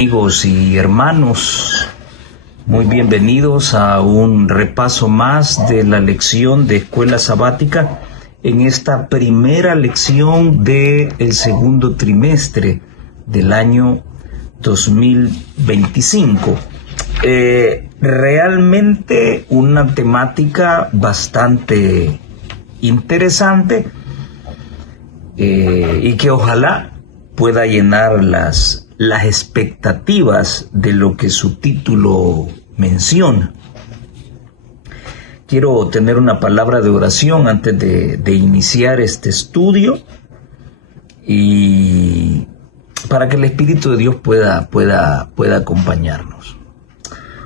Amigos y hermanos, muy bienvenidos a un repaso más de la lección de Escuela Sabática en esta primera lección del segundo trimestre del año 2025. Realmente una temática bastante interesante y que ojalá pueda llenar las expectativas de lo que su título menciona. Quiero tener una palabra de oración antes de iniciar este estudio y para que el Espíritu de Dios pueda acompañarnos.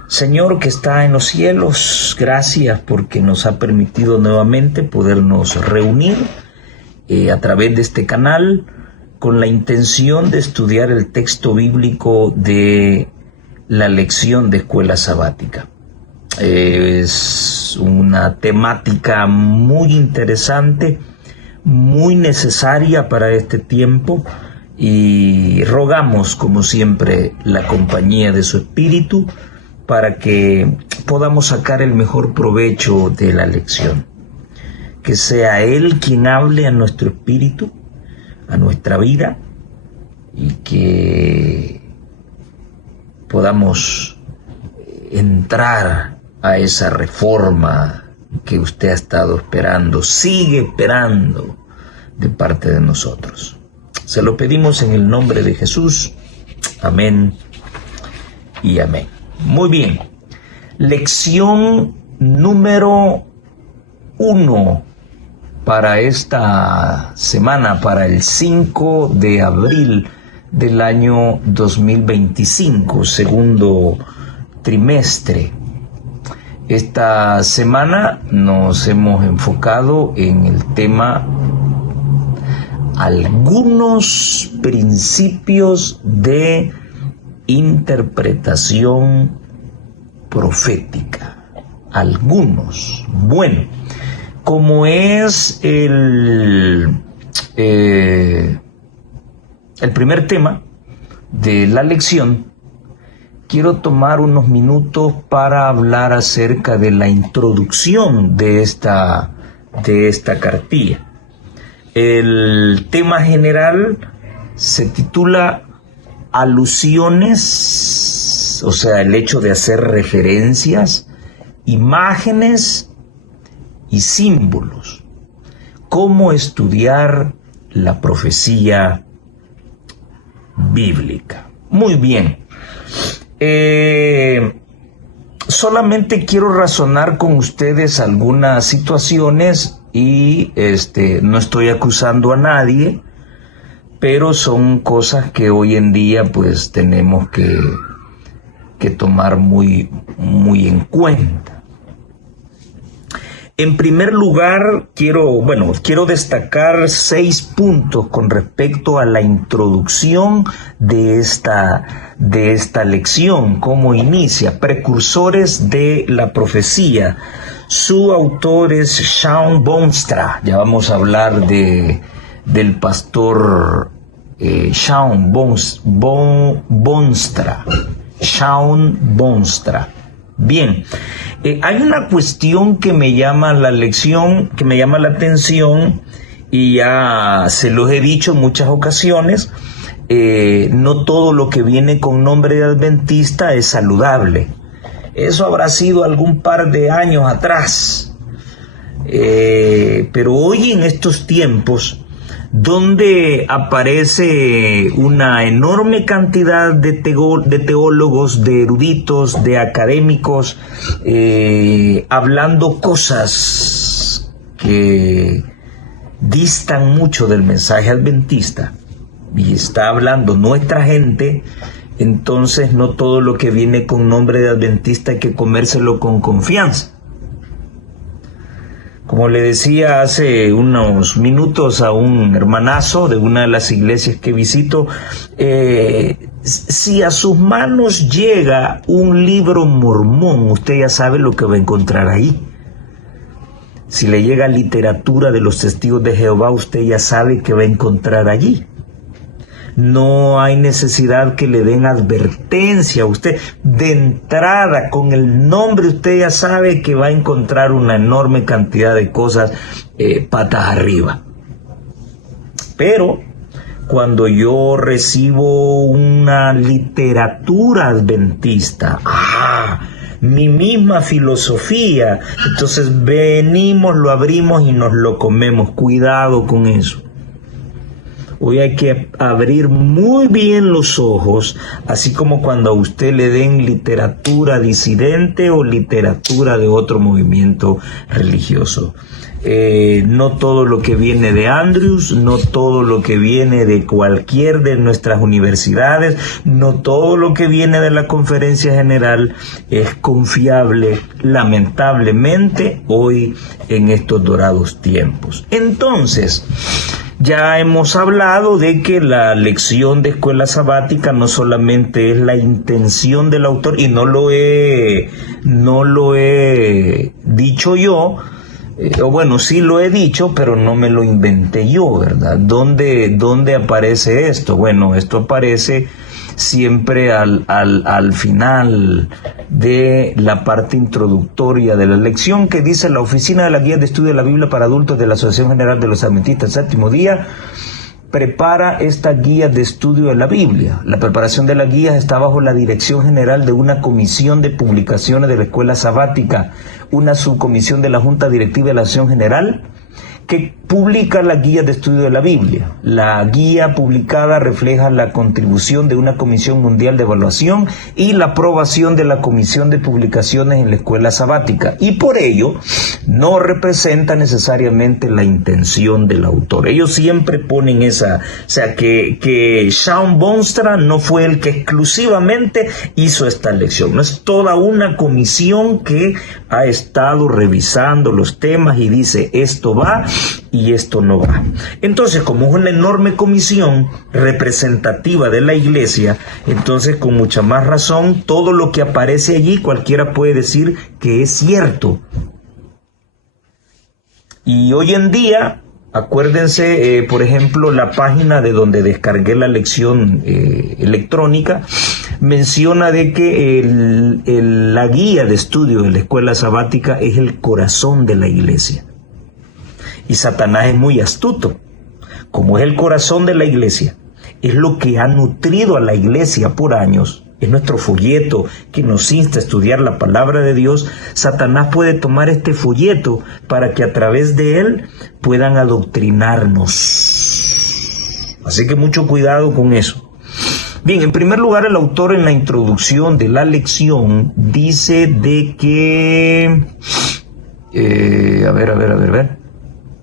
Señor que está en los cielos, gracias porque nos ha permitido nuevamente podernos reunir a través de este canal con la intención de estudiar el texto bíblico de la lección de Escuela Sabática. Es una temática muy interesante, muy necesaria para este tiempo y rogamos como siempre la compañía de su Espíritu para que podamos sacar el mejor provecho de la lección. Que sea Él quien hable a nuestro espíritu, a nuestra vida, y que podamos entrar a esa reforma que usted ha estado esperando, sigue esperando de parte de nosotros. Se lo pedimos en el nombre de Jesús. Amén y amén. Muy bien. Lección número 1 para esta semana, para el 5 de abril del año 2025, segundo trimestre. Esta semana nos hemos enfocado en el tema algunos principios de interpretación profética. Algunos. Bueno, como es el primer tema de la lección, quiero tomar unos minutos para hablar acerca de la introducción de esta cartilla. El tema general se titula alusiones, o sea, el hecho de hacer referencias, imágenes y símbolos. ¿Cómo estudiar la profecía bíblica? Muy bien. Solamente quiero razonar con ustedes algunas situaciones y no estoy acusando a nadie, pero son cosas que hoy en día pues tenemos que tomar muy en cuenta. En primer lugar, quiero destacar 6 puntos con respecto a la introducción de esta lección. ¿Cómo inicia? Precursores de la profecía. Su autor es Shawn Boonstra. Ya vamos a hablar del pastor Shawn Boonstra. Shawn Boonstra. Bien. Hay una cuestión que me llama la atención y ya se los he dicho en muchas ocasiones. No todo lo que viene con nombre de adventista es saludable. Eso habrá sido algún par de años atrás. Pero hoy en estos tiempos, donde aparece una enorme cantidad de teólogos, de eruditos, de académicos, hablando cosas que distan mucho del mensaje adventista, y está hablando nuestra gente, entonces no todo lo que viene con nombre de adventista hay que comérselo con confianza. Como le decía hace unos minutos a un hermanazo de una de las iglesias que visito, si a sus manos llega un libro mormón, usted ya sabe lo que va a encontrar ahí. Si le llega literatura de los testigos de Jehová, usted ya sabe que va a encontrar allí. No hay necesidad que le den advertencia. Usted de entrada con el nombre usted ya sabe que va a encontrar una enorme cantidad de cosas patas arriba. Pero cuando yo recibo una literatura adventista, mi misma filosofía, entonces venimos, lo abrimos y nos lo comemos. Cuidado con eso. Hoy hay que abrir muy bien los ojos, así como cuando a usted le den literatura disidente o literatura de otro movimiento religioso. No todo lo que viene de Andrews, no todo lo que viene de cualquier de nuestras universidades, no todo lo que viene de la Conferencia General es confiable, lamentablemente, hoy en estos dorados tiempos. Entonces, ya hemos hablado de que la lección de escuela sabática no solamente es la intención del autor, y no lo he dicho yo, o bueno, sí lo he dicho, pero no me lo inventé yo, ¿verdad? ¿Dónde aparece esto? Bueno, esto aparece siempre al final de la parte introductoria de la lección, que dice: la Oficina de la Guía de Estudio de la Biblia para Adultos de la Asociación General de los Adventistas del Séptimo Día prepara esta guía de estudio de la Biblia. La preparación de la guía está bajo la dirección general de una comisión de publicaciones de la Escuela Sabática, una subcomisión de la Junta Directiva de la Asociación General, que publica la guía de estudio de la Biblia. La guía publicada refleja la contribución de una Comisión Mundial de Evaluación y la aprobación de la Comisión de Publicaciones en la Escuela Sabática, y por ello no representa necesariamente la intención del autor. Ellos siempre ponen esa, o sea, que Shawn Boonstra no fue el que exclusivamente hizo esta lección, no es toda una comisión que ha estado revisando los temas y dice: esto va y esto no va. Entonces, como es una enorme comisión representativa de la iglesia, entonces con mucha más razón todo lo que aparece allí cualquiera puede decir que es cierto. Y hoy en día, acuérdense, por ejemplo, la página de donde descargué la lección electrónica menciona de que la guía de estudio de la escuela sabática es el corazón de la iglesia. Y Satanás es muy astuto. Como es el corazón de la iglesia, es lo que ha nutrido a la iglesia por años, es nuestro folleto que nos insta a estudiar la palabra de Dios. Satanás puede tomar este folleto para que a través de él puedan adoctrinarnos. Así que mucho cuidado con eso. Bien, en primer lugar, el autor en la introducción de la lección dice de que...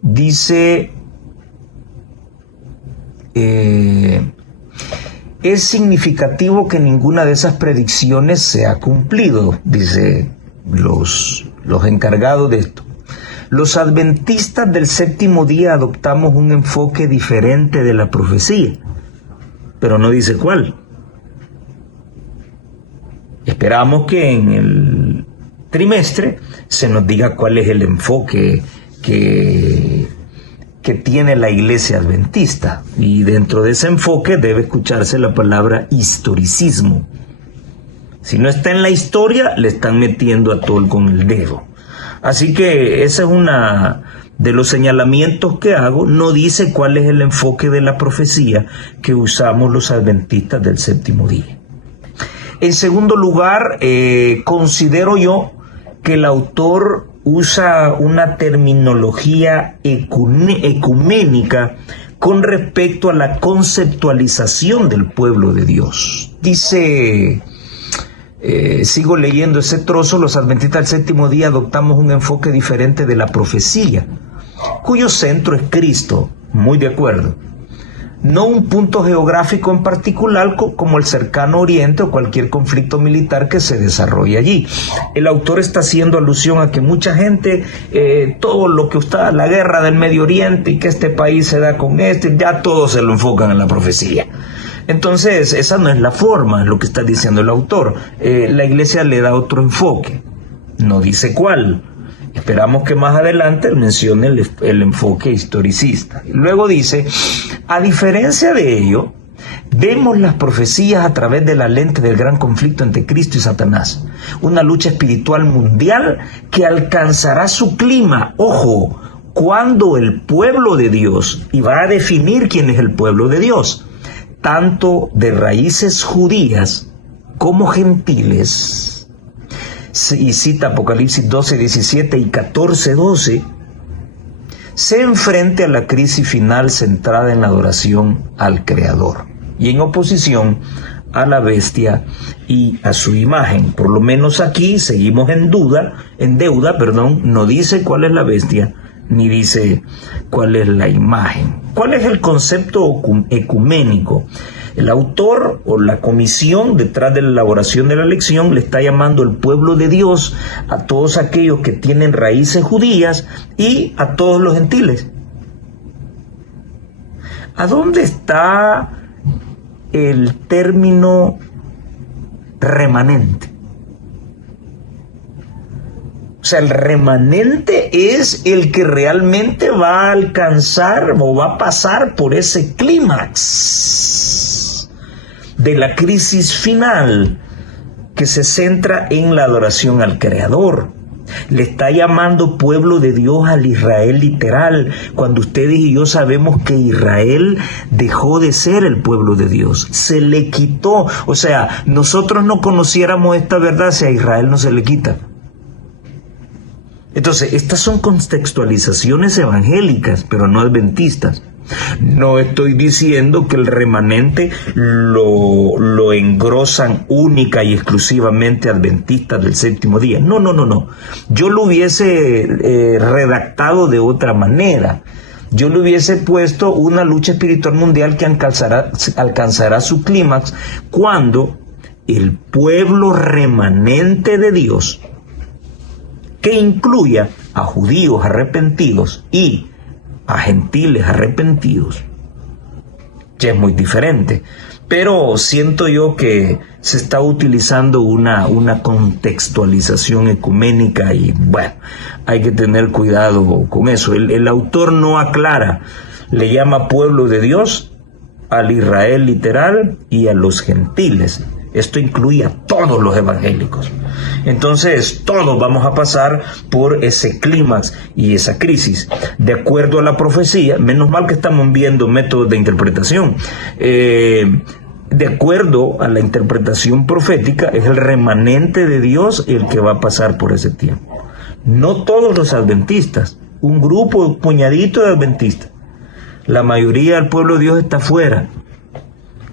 Dice, es significativo que ninguna de esas predicciones se ha cumplido, dice los encargados de esto. Los adventistas del séptimo día adoptamos un enfoque diferente de la profecía, pero no dice cuál. Esperamos que en el trimestre se nos diga cuál es el enfoque que tiene la iglesia adventista, y dentro de ese enfoque debe escucharse la palabra historicismo. Si no está en la historia, le están metiendo a todo con el dedo. Así que ese es una de los señalamientos que hago. No dice cuál es el enfoque de la profecía que usamos los adventistas del séptimo día. En segundo lugar, considero yo que el autor usa una terminología ecuménica con respecto a la conceptualización del pueblo de Dios. Dice, sigo leyendo ese trozo: los adventistas del séptimo día adoptamos un enfoque diferente de la profecía, cuyo centro es Cristo. Muy de acuerdo. No un punto geográfico en particular como el cercano oriente o cualquier conflicto militar que se desarrolle allí. El autor está haciendo alusión a que mucha gente, todo lo que está, la guerra del Medio Oriente y que este país se da con ya todos se lo enfocan en la profecía. Entonces, esa no es la forma, es lo que está diciendo el autor. La iglesia le da otro enfoque, no dice cuál. Esperamos que más adelante él mencione el enfoque historicista. Luego dice: a diferencia de ello, Vemos las profecías a través de la lente del gran conflicto entre Cristo y Satanás. Una lucha espiritual mundial que alcanzará su clima, ojo, cuando el pueblo de Dios, y va a definir quién es el pueblo de Dios, tanto de raíces judías como gentiles, y cita Apocalipsis 12, 17 y 14, 12, se enfrente a la crisis final centrada en la adoración al Creador y en oposición a la bestia y a su imagen. Por lo menos aquí seguimos en deuda, no dice cuál es la bestia, ni dice cuál es la imagen. ¿Cuál es el concepto ecuménico? El autor o la comisión detrás de la elaboración de la lección le está llamando el pueblo de Dios a todos aquellos que tienen raíces judías y a todos los gentiles. ¿A dónde está el término remanente? O sea, el remanente es el que realmente va a alcanzar o va a pasar por ese clímax de la crisis final que se centra en la adoración al Creador. Le está llamando pueblo de Dios al Israel literal, cuando ustedes y yo sabemos que Israel dejó de ser el pueblo de Dios, se le quitó. O sea, nosotros no conociéramos esta verdad si a Israel no se le quita. Entonces, estas son contextualizaciones evangélicas, pero no adventistas. No estoy diciendo que el remanente lo engrosan única y exclusivamente adventistas del séptimo día. No. Yo lo hubiese redactado de otra manera. Yo le hubiese puesto una lucha espiritual mundial que alcanzará su clímax cuando el pueblo remanente de Dios, que incluya a judíos arrepentidos y a gentiles arrepentidos, ya es muy diferente. Pero siento yo que se está utilizando una contextualización ecuménica y bueno, hay que tener cuidado con eso. El autor no aclara, le llama pueblo de Dios al Israel literal y a los gentiles. Esto incluye a todos los evangélicos. Entonces, todos vamos a pasar por ese clímax y esa crisis. De acuerdo a la profecía, menos mal que estamos viendo métodos de interpretación. De acuerdo a la interpretación profética, es el remanente de Dios el que va a pasar por ese tiempo. No todos los adventistas, un grupo, un puñadito de adventistas. La mayoría del pueblo de Dios está fuera,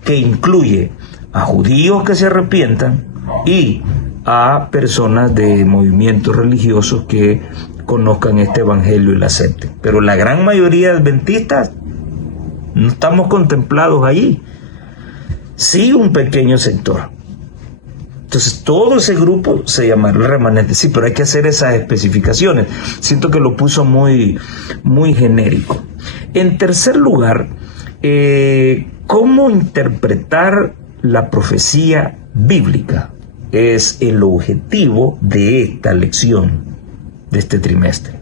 que incluye a judíos que se arrepientan y a personas de movimientos religiosos que conozcan este evangelio y lo acepten. Pero la gran mayoría de adventistas no estamos contemplados allí. Sí, un pequeño sector. Entonces todo ese grupo se llamará remanente. Sí, pero hay que hacer esas especificaciones. Siento que lo puso muy genérico. En tercer lugar, ¿cómo interpretar la profecía bíblica? Es el objetivo de esta lección, de este trimestre.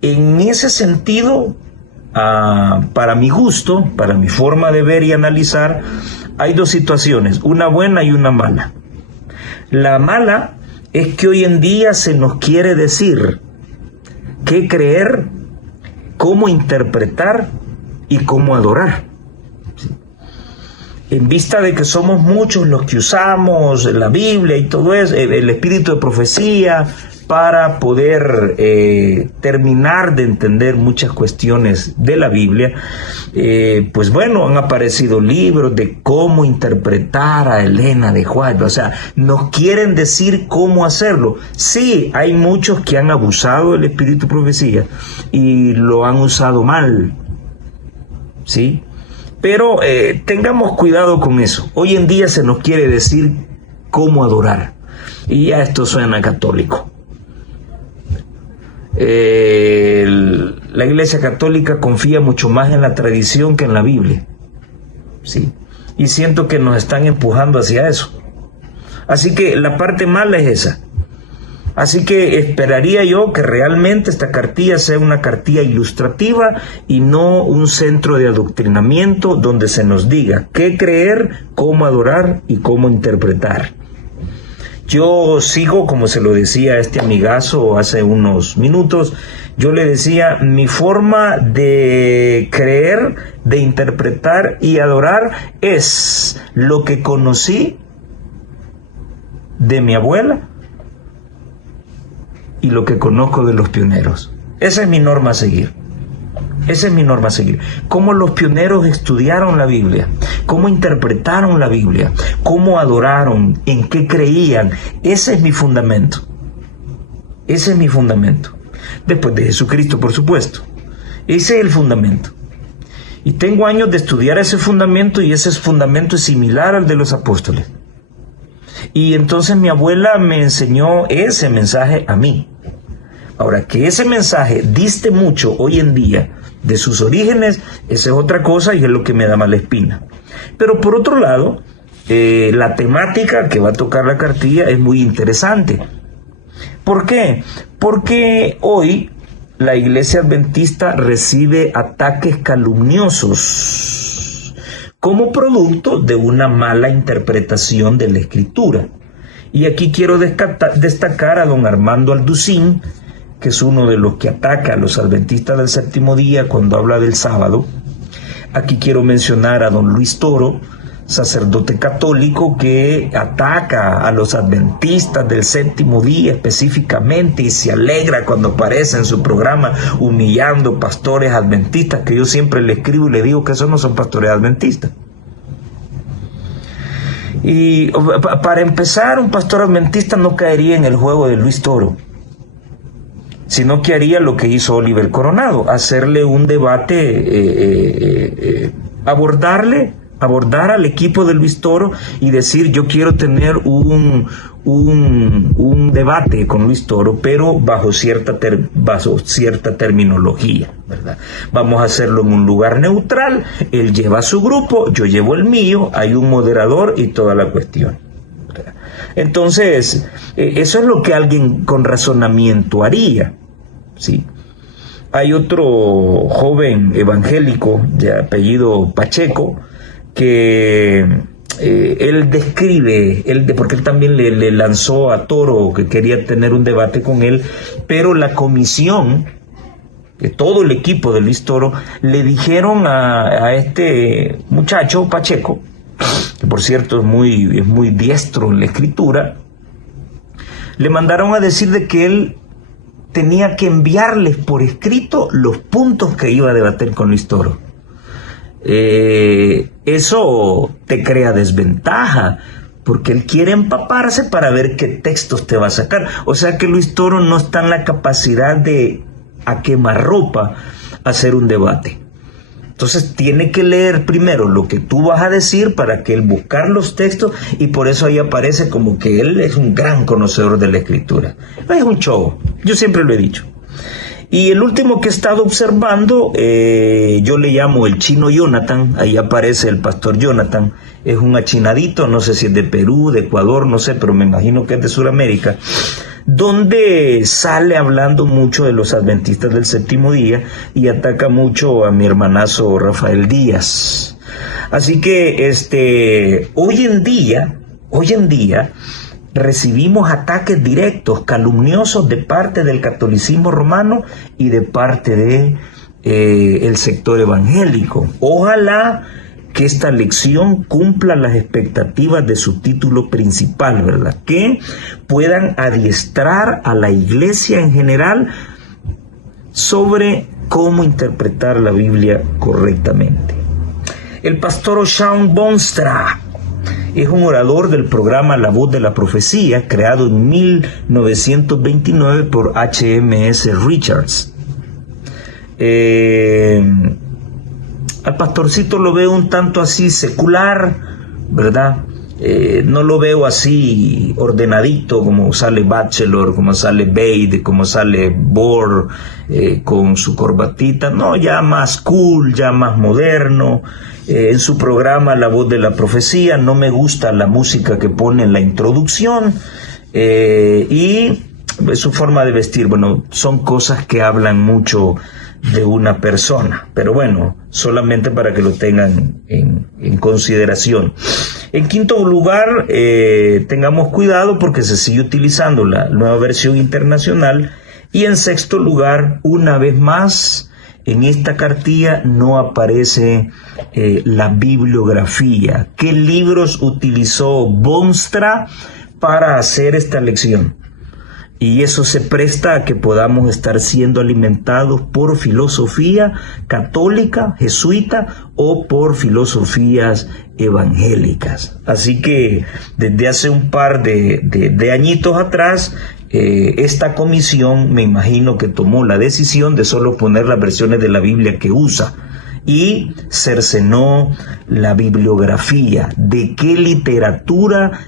En ese sentido, para mi gusto, para mi forma de ver y analizar, hay dos situaciones, una buena y una mala. La mala es que hoy en día se nos quiere decir qué creer, cómo interpretar y cómo adorar. En vista de que somos muchos los que usamos la Biblia y todo eso, el espíritu de profecía, para poder terminar de entender muchas cuestiones de la Biblia, pues bueno, han aparecido libros de cómo interpretar a Elena de White. O sea, nos quieren decir cómo hacerlo. Sí, hay muchos que han abusado del espíritu de profecía y lo han usado mal, ¿sí? Pero tengamos cuidado con eso. Hoy en día se nos quiere decir cómo adorar. Y ya esto suena católico. La Iglesia Católica confía mucho más en la tradición que en la Biblia. ¿Sí? Y siento que nos están empujando hacia eso. Así que la parte mala es esa. Así que esperaría yo que realmente esta cartilla sea una cartilla ilustrativa y no un centro de adoctrinamiento donde se nos diga qué creer, cómo adorar y cómo interpretar. Yo sigo, como se lo decía a este amigazo hace unos minutos, yo le decía, mi forma de creer, de interpretar y adorar es lo que conocí de mi abuela y lo que conozco de los pioneros. Esa es mi norma a seguir. Esa es mi norma a seguir. Cómo los pioneros estudiaron la Biblia, cómo interpretaron la Biblia, cómo adoraron, en qué creían. Ese es mi fundamento. Ese es mi fundamento. Después de Jesucristo, por supuesto. Ese es el fundamento. Y tengo años de estudiar ese fundamento y ese fundamento es similar al de los apóstoles. Y entonces mi abuela me enseñó ese mensaje a mí. Ahora, que ese mensaje diste mucho hoy en día de sus orígenes, esa es otra cosa y es lo que me da mala espina. Pero por otro lado, la temática que va a tocar la cartilla es muy interesante. ¿Por qué? Porque hoy la Iglesia Adventista recibe ataques calumniosos como producto de una mala interpretación de la Escritura. Y aquí quiero destacar a don Armando Alducín, que es uno de los que ataca a los adventistas del séptimo día cuando habla del sábado. Aquí quiero mencionar a don Luis Toro, sacerdote católico que ataca a los adventistas del séptimo día específicamente y se alegra cuando aparece en su programa humillando pastores adventistas, que yo siempre le escribo y le digo que esos no son pastores adventistas. Y para empezar, un pastor adventista no caería en el juego de Luis Toro, sino que haría lo que hizo Oliver Coronado, hacerle un debate, abordar al equipo de Luis Toro y decir, yo quiero tener un debate con Luis Toro, pero bajo cierta terminología, ¿verdad? Vamos a hacerlo en un lugar neutral, él lleva su grupo, yo llevo el mío, hay un moderador y toda la cuestión, ¿verdad? Entonces, eso es lo que alguien con razonamiento haría, ¿sí? Hay otro joven evangélico de apellido Pacheco que él describe, porque él también le lanzó a Toro que quería tener un debate con él, pero la comisión, todo el equipo de Luis Toro, le dijeron a este muchacho Pacheco, que por cierto es muy diestro en la escritura, le mandaron a decir de que él tenía que enviarles por escrito los puntos que iba a debatir con Luis Toro. Eso te crea desventaja, porque él quiere empaparse para ver qué textos te va a sacar. O sea que Luis Toro no está en la capacidad de, a quemarropa, hacer un debate. Entonces tiene que leer primero lo que tú vas a decir para que él buscar los textos, y por eso ahí aparece como que él es un gran conocedor de la escritura. Es un show, yo siempre lo he dicho. Y el último que he estado observando, yo le llamo el chino Jonathan, ahí aparece el pastor Jonathan, es un achinadito, no sé si es de Perú, de Ecuador, no sé, pero me imagino que es de Sudamérica, donde sale hablando mucho de los adventistas del séptimo día y ataca mucho a mi hermanazo Rafael Díaz. Así que hoy en día recibimos ataques directos, calumniosos de parte del catolicismo romano y de parte de el sector evangélico. Ojalá que esta lección cumpla las expectativas de su título principal, ¿verdad? Que puedan adiestrar a la iglesia en general sobre cómo interpretar la Biblia correctamente. El pastor Shawn Boonstra es un orador del programa La Voz de la Profecía, creado en 1929 por HMS Richards. Al pastorcito lo veo un tanto así secular, ¿verdad? No lo veo así ordenadito como sale Batchelor, como sale Bade, como sale Bohr con su corbatita. No, ya más cool, ya más moderno. En su programa La Voz de la Profecía no me gusta la música que pone en la introducción, y su forma de vestir, bueno, son cosas que hablan mucho de una persona, pero bueno, solamente para que lo tengan en consideración. En quinto lugar, tengamos cuidado porque se sigue utilizando la nueva versión internacional. Y en sexto lugar, una vez más, en esta cartilla no aparece la bibliografía. ¿Qué libros utilizó Boonstra para hacer esta lección? Y eso se presta a que podamos estar siendo alimentados por filosofía católica, jesuita o por filosofías evangélicas. Así que desde hace un par de añitos atrás, esta comisión me imagino que tomó la decisión de solo poner las versiones de la Biblia que usa y cercenó la bibliografía, de qué literatura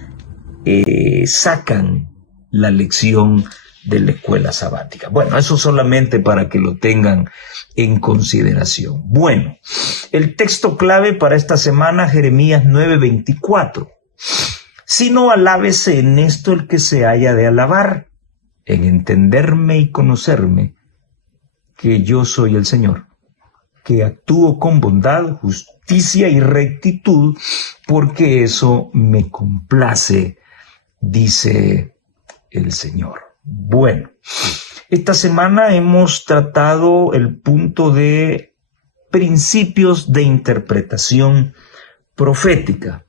sacan la lección de la escuela sabática. Bueno, eso solamente para que lo tengan en consideración. Bueno, el texto clave para esta semana, Jeremías 9:24. Sino alábese en esto el que se haya de alabar, en entenderme y conocerme, que yo soy el Señor, que actúo con bondad, justicia y rectitud, porque eso me complace, dice el Señor. Bueno, esta semana hemos tratado el punto de principios de interpretación profética.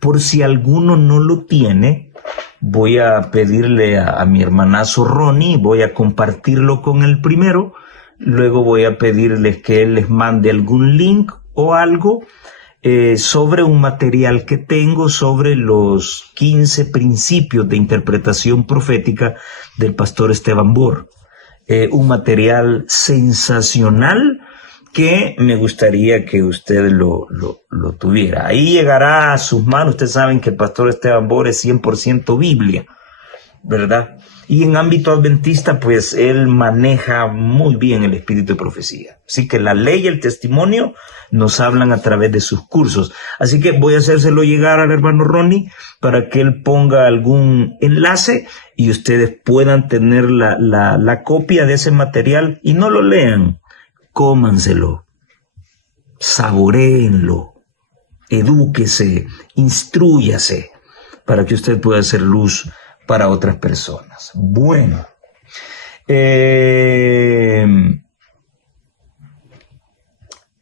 Por si alguno no lo tiene, voy a pedirle a mi hermanazo Ronnie, voy a compartirlo con el primero, luego voy a pedirles que él les mande algún link o algo sobre un material que tengo sobre los 15 principios de interpretación profética del pastor Esteban Bor. Un material sensacional que me gustaría que usted lo tuviera. Ahí llegará a sus manos. Ustedes saben que el pastor Esteban Bor es 100% Biblia, ¿verdad? Y en ámbito adventista, pues él maneja muy bien el espíritu de profecía. Así que la ley y el testimonio nos hablan a través de sus cursos. Así que voy a hacérselo llegar al hermano Ronnie para que él ponga algún enlace y ustedes puedan tener la copia de ese material y no lo lean. Cómanselo, saboréenlo, edúquese, instrúyase para que usted pueda hacer luz para otras personas. Bueno,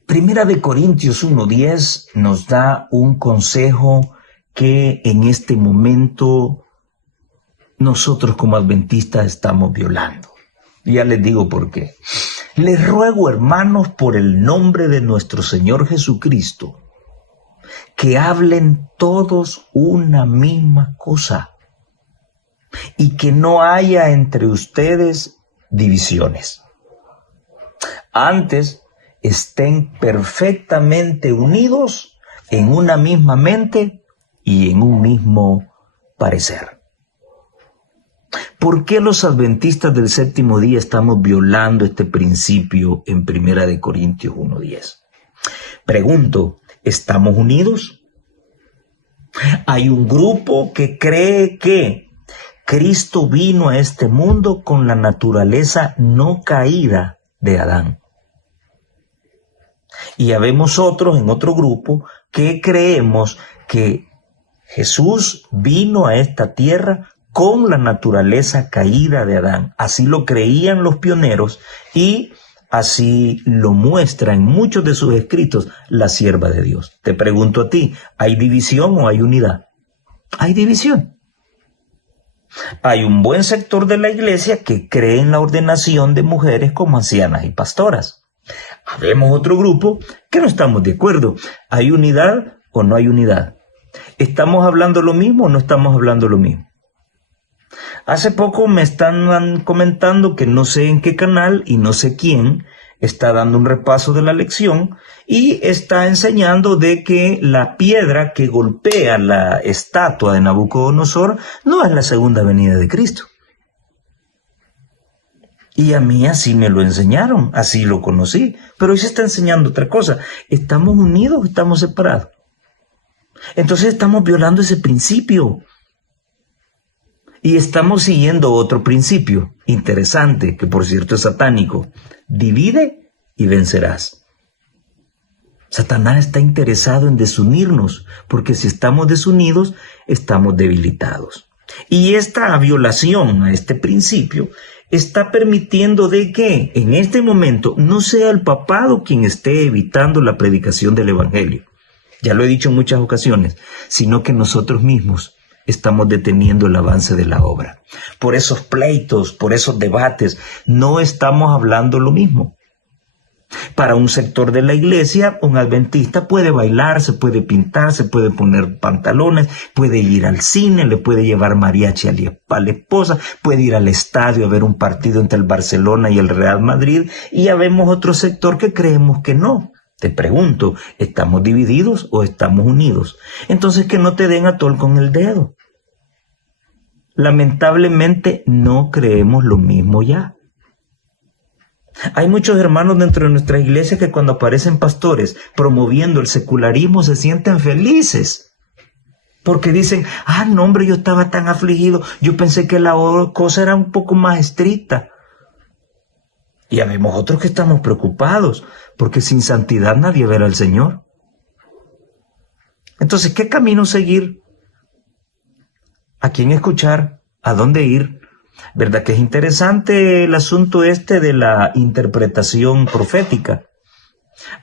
Primera de Corintios 1:10 nos da un consejo que en este momento nosotros como adventistas estamos violando. Ya les digo por qué. Les ruego, hermanos, por el nombre de nuestro Señor Jesucristo, que hablen todos una misma cosa y que no haya entre ustedes divisiones. Antes, estén perfectamente unidos en una misma mente y en un mismo parecer. ¿Por qué los adventistas del séptimo día estamos violando este principio en Primera de Corintios 1:10? Pregunto, ¿estamos unidos? Hay un grupo que cree que Cristo vino a este mundo con la naturaleza no caída de Adán. Y habemos otros en otro grupo que creemos que Jesús vino a esta tierra con la naturaleza caída de Adán. Así lo creían los pioneros y así lo muestra en muchos de sus escritos la sierva de Dios. Te pregunto a ti, ¿hay división o hay unidad? Hay división. Hay un buen sector de la iglesia que cree en la ordenación de mujeres como ancianas y pastoras. Habemos otro grupo que no estamos de acuerdo. ¿Hay unidad o no hay unidad? ¿Estamos hablando lo mismo o no estamos hablando lo mismo? Hace poco me están comentando que no sé en qué canal y no sé quién está dando un repaso de la lección y está enseñando de que la piedra que golpea la estatua de Nabucodonosor no es la segunda venida de Cristo. Y a mí así me lo enseñaron, así lo conocí, pero hoy se está enseñando otra cosa. ¿Estamos unidos o estamos separados? Entonces estamos violando ese principio. Y estamos siguiendo otro principio interesante, que por cierto es satánico. Divide y vencerás. Satanás está interesado en desunirnos, porque si estamos desunidos, estamos debilitados. Y esta violación a este principio está permitiendo de que en este momento no sea el papado quien esté evitando la predicación del evangelio. Ya lo he dicho en muchas ocasiones, sino que nosotros mismos estamos deteniendo el avance de la obra. Por esos pleitos, por esos debates, no estamos hablando lo mismo. Para un sector de la iglesia, un adventista puede bailar, se puede pintar, se puede poner pantalones, puede ir al cine, le puede llevar mariachi a la esposa, puede ir al estadio a ver un partido entre el Barcelona y el Real Madrid, y ya vemos otro sector que creemos que no. Te pregunto, ¿estamos divididos o estamos unidos? Entonces que no te den atol con el dedo. Lamentablemente no creemos lo mismo ya. Hay muchos hermanos dentro de nuestra iglesia que cuando aparecen pastores promoviendo el secularismo se sienten felices. Porque dicen, no hombre, yo estaba tan afligido, yo pensé que la cosa era un poco más estricta. Y habemos otros que estamos preocupados, porque sin santidad nadie verá al Señor. Entonces, ¿qué camino seguir? ¿A quién escuchar? ¿A dónde ir? ¿Verdad que es interesante el asunto de la interpretación profética?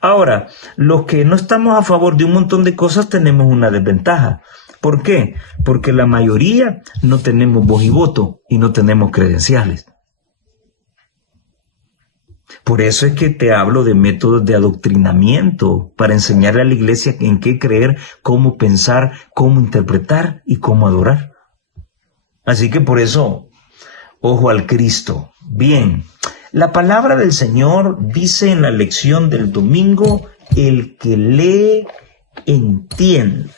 Ahora, los que no estamos a favor de un montón de cosas tenemos una desventaja. ¿Por qué? Porque la mayoría no tenemos voz y voto y no tenemos credenciales. Por eso es que te hablo de métodos de adoctrinamiento para enseñarle a la iglesia en qué creer, cómo pensar, cómo interpretar y cómo adorar. Así que por eso, ojo al Cristo. Bien, la palabra del Señor dice en la lección del domingo, el que lee, entienda.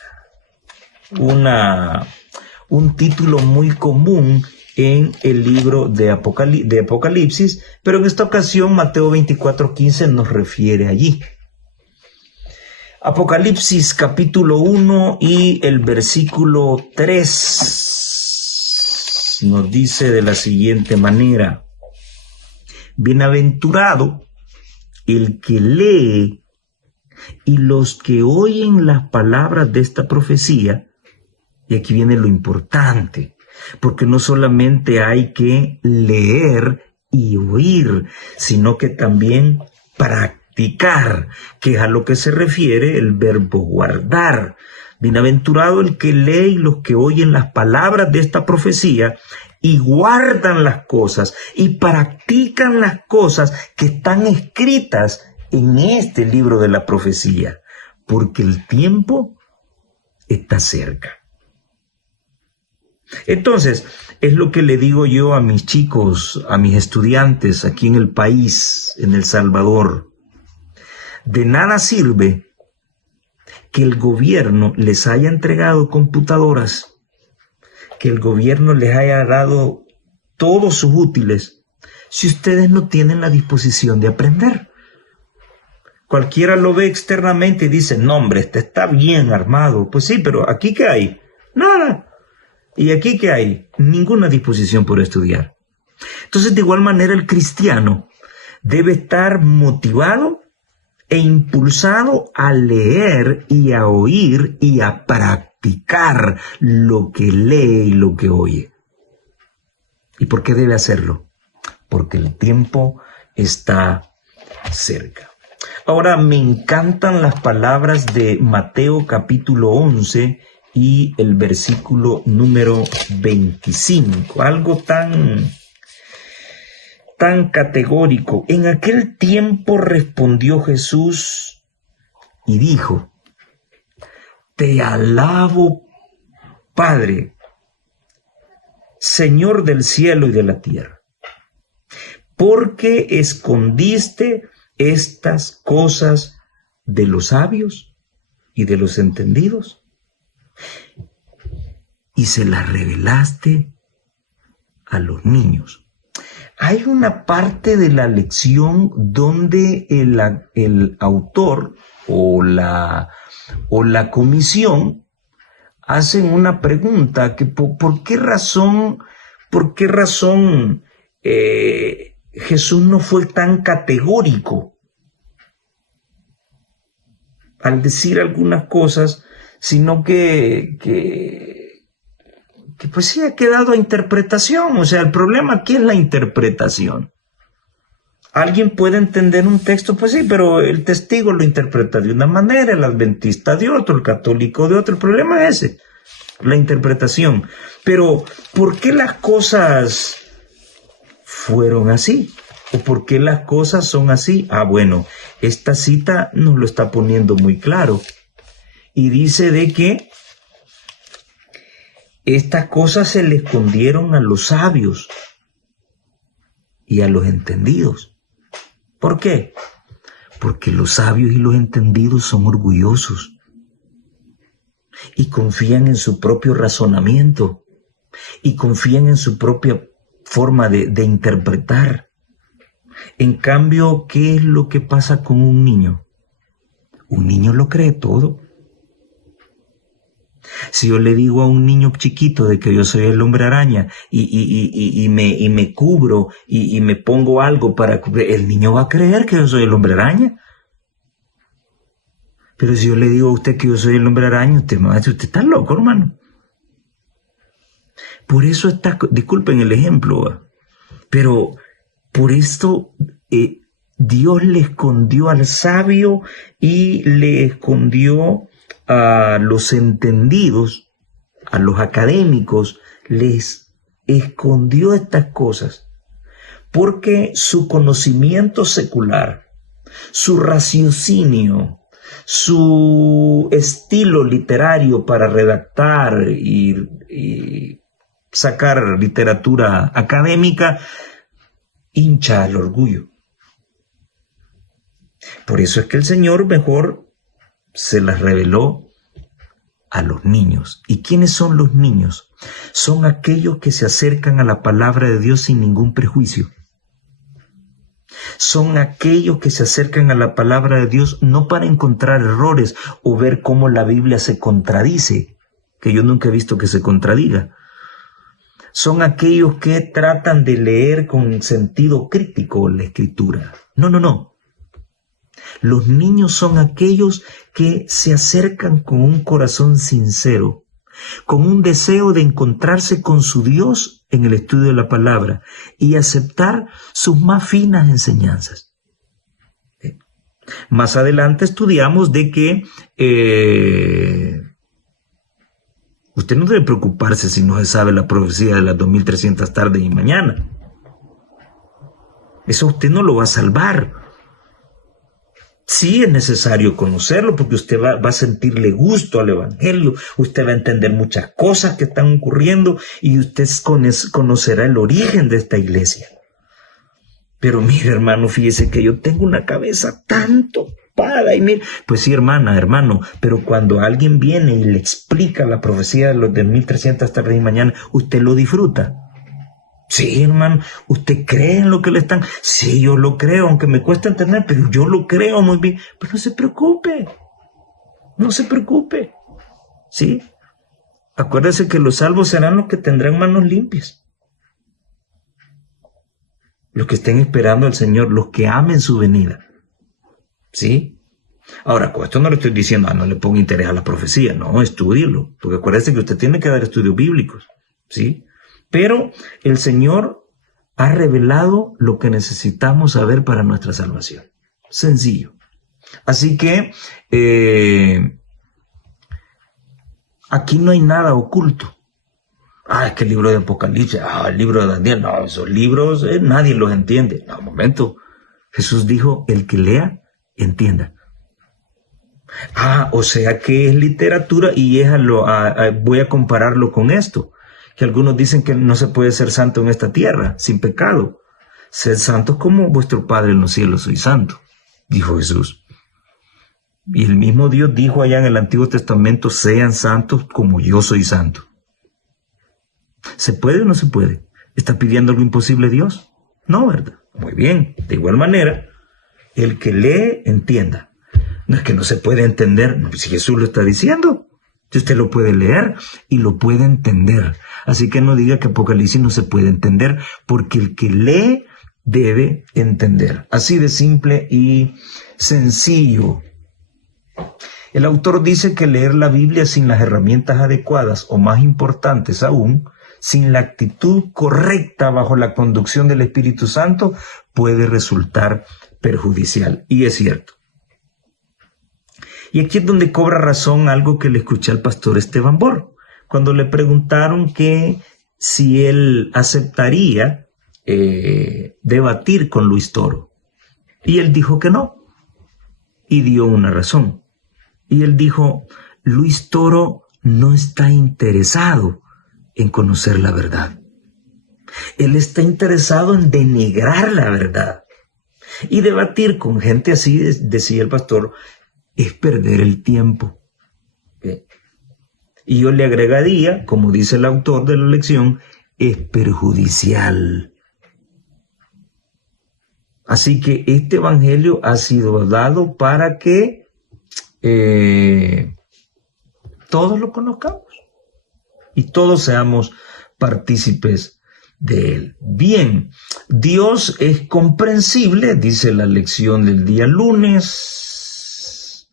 Un título muy común en el libro de Apocalipsis, pero en esta ocasión Mateo 24:15 nos refiere allí. Apocalipsis capítulo 1 y el versículo 3 nos dice de la siguiente manera: bienaventurado el que lee y los que oyen las palabras de esta profecía. Y aquí viene lo importante, porque no solamente hay que leer y oír, sino que también practicar, que es a lo que se refiere el verbo guardar. Bienaventurado el que lee y los que oyen las palabras de esta profecía y guardan las cosas y practican las cosas que están escritas en este libro de la profecía, porque el tiempo está cerca. Entonces, es lo que le digo yo a mis chicos, a mis estudiantes aquí en el país, en El Salvador. De nada sirve que el gobierno les haya entregado computadoras, que el gobierno les haya dado todos sus útiles, si ustedes no tienen la disposición de aprender. Cualquiera lo ve externamente y dice, no hombre, este está bien armado. Pues sí, pero ¿aquí qué hay? Nada. ¿Y aquí qué hay? Ninguna disposición por estudiar. Entonces, de igual manera, el cristiano debe estar motivado e impulsado a leer y a oír y a practicar lo que lee y lo que oye. ¿Y por qué debe hacerlo? Porque el tiempo está cerca. Ahora, me encantan las palabras de Mateo capítulo 11 y el versículo número 25. Algo tan categórico. En aquel tiempo respondió Jesús y dijo, te alabo, Padre, Señor del cielo y de la tierra, porque escondiste estas cosas de los sabios y de los entendidos y se las revelaste a los niños. Hay una parte de la lección donde el autor o la comisión hacen una pregunta, que ¿por qué razón Jesús no fue tan categórico al decir algunas cosas, sino que pues sí ha quedado a interpretación? O sea, el problema aquí es la interpretación. Alguien puede entender un texto, pues sí, pero el testigo lo interpreta de una manera, el adventista de otro, el católico de otro. El problema es ese, la interpretación. Pero, ¿por qué las cosas fueron así? ¿O por qué las cosas son así? Bueno, esta cita nos lo está poniendo muy claro. Y dice de que estas cosas se le escondieron a los sabios y a los entendidos. ¿Por qué? Porque los sabios y los entendidos son orgullosos y confían en su propio razonamiento y confían en su propia forma de interpretar. En cambio, ¿qué es lo que pasa con un niño? Un niño lo cree todo. Si yo le digo a un niño chiquito de que yo soy el hombre araña y me cubro y me pongo algo para cubrir, el niño va a creer que yo soy el hombre araña. Pero si yo le digo a usted que yo soy el hombre araña, usted me va a decir, usted está loco, hermano. Por eso disculpen el ejemplo, pero por esto Dios le escondió al sabio y le escondió a los entendidos, a los académicos, les escondió estas cosas, porque su conocimiento secular, su raciocinio, su estilo literario para redactar y sacar literatura académica, hincha al orgullo. Por eso es que el Señor mejor se las reveló a los niños. ¿Y quiénes son los niños? Son aquellos que se acercan a la palabra de Dios sin ningún prejuicio. Son aquellos que se acercan a la palabra de Dios no para encontrar errores o ver cómo la Biblia se contradice, que yo nunca he visto que se contradiga. Son aquellos que tratan de leer con sentido crítico la Escritura. No. Los niños son aquellos que se acercan con un corazón sincero, con un deseo de encontrarse con su Dios en el estudio de la palabra y aceptar sus más finas enseñanzas. Más adelante estudiamos de que usted no debe preocuparse si no se sabe la profecía de las 2300 tardes y mañana. Eso usted no lo va a salvar. Sí es necesario conocerlo porque usted va a sentirle gusto al Evangelio, usted va a entender muchas cosas que están ocurriendo y usted conocerá el origen de esta iglesia. Pero mire, hermano, fíjese que yo tengo una cabeza tan topada y mire, pues sí, hermano, pero cuando alguien viene y le explica la profecía de los de 1300 tardes y mañana, usted lo disfruta. Sí, hermano, ¿usted cree en lo que le están? Sí, yo lo creo, aunque me cuesta entender, pero yo lo creo muy bien. Pues no se preocupe, ¿sí? Acuérdese que los salvos serán los que tendrán manos limpias. Los que estén esperando al Señor, los que amen su venida, ¿sí? Ahora, con esto no le estoy diciendo, no le ponga interés a la profecía, no, estúdielo, porque acuérdese que usted tiene que dar estudios bíblicos, ¿sí? Pero el Señor ha revelado lo que necesitamos saber para nuestra salvación. Sencillo. Así que aquí no hay nada oculto. Es que el libro de Apocalipsis, el libro de Daniel, no, esos libros nadie los entiende. No, un momento. Jesús dijo, el que lea, entienda. O sea que es literatura y voy a compararlo con esto. Que algunos dicen que no se puede ser santo en esta tierra, sin pecado. Sed santos como vuestro Padre en los cielos soy santo, dijo Jesús. Y el mismo Dios dijo allá en el Antiguo Testamento, sean santos como yo soy santo. ¿Se puede o no se puede? ¿Está pidiendo algo imposible Dios? No, ¿verdad? Muy bien. De igual manera, el que lee, entienda. No es que no se puede entender, no, si Jesús lo está diciendo. Usted lo puede leer y lo puede entender. Así que no diga que Apocalipsis no se puede entender, porque el que lee debe entender. Así de simple y sencillo. El autor dice que leer la Biblia sin las herramientas adecuadas, o más importantes aún, sin la actitud correcta bajo la conducción del Espíritu Santo, puede resultar perjudicial. Y es cierto. Y aquí es donde cobra razón algo que le escuché al pastor Esteban Bor, cuando le preguntaron que si él aceptaría debatir con Luis Toro. Y él dijo que no. Y dio una razón. Y él dijo, Luis Toro no está interesado en conocer la verdad. Él está interesado en denigrar la verdad. Y debatir con gente así, decía el pastor, es perder el tiempo. ¿Okay? Y yo le agregaría, como dice el autor de la lección, es perjudicial. Así que este evangelio ha sido dado para que todos lo conozcamos y todos seamos partícipes de él. Bien, Dios es comprensible, dice la lección del día lunes.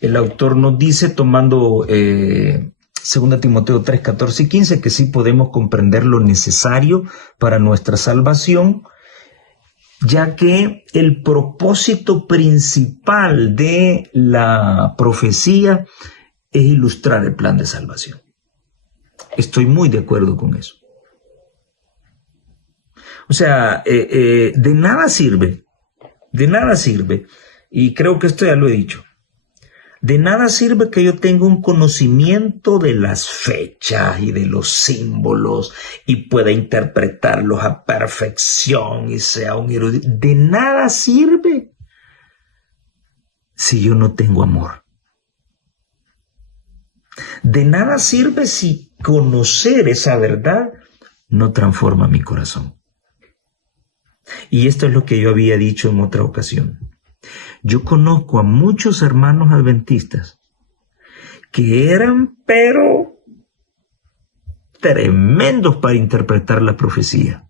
El autor nos dice, tomando 2 Timoteo 3, 14 y 15, que sí podemos comprender lo necesario para nuestra salvación, ya que el propósito principal de la profecía es ilustrar el plan de salvación. Estoy muy de acuerdo con eso. O sea, de nada sirve, y creo que esto ya lo he dicho, de nada sirve que yo tenga un conocimiento de las fechas y de los símbolos y pueda interpretarlos a perfección y sea un erudito. De nada sirve si yo no tengo amor. De nada sirve si conocer esa verdad no transforma mi corazón. Y esto es lo que yo había dicho en otra ocasión. Yo conozco a muchos hermanos adventistas que eran, pero tremendos para interpretar la profecía.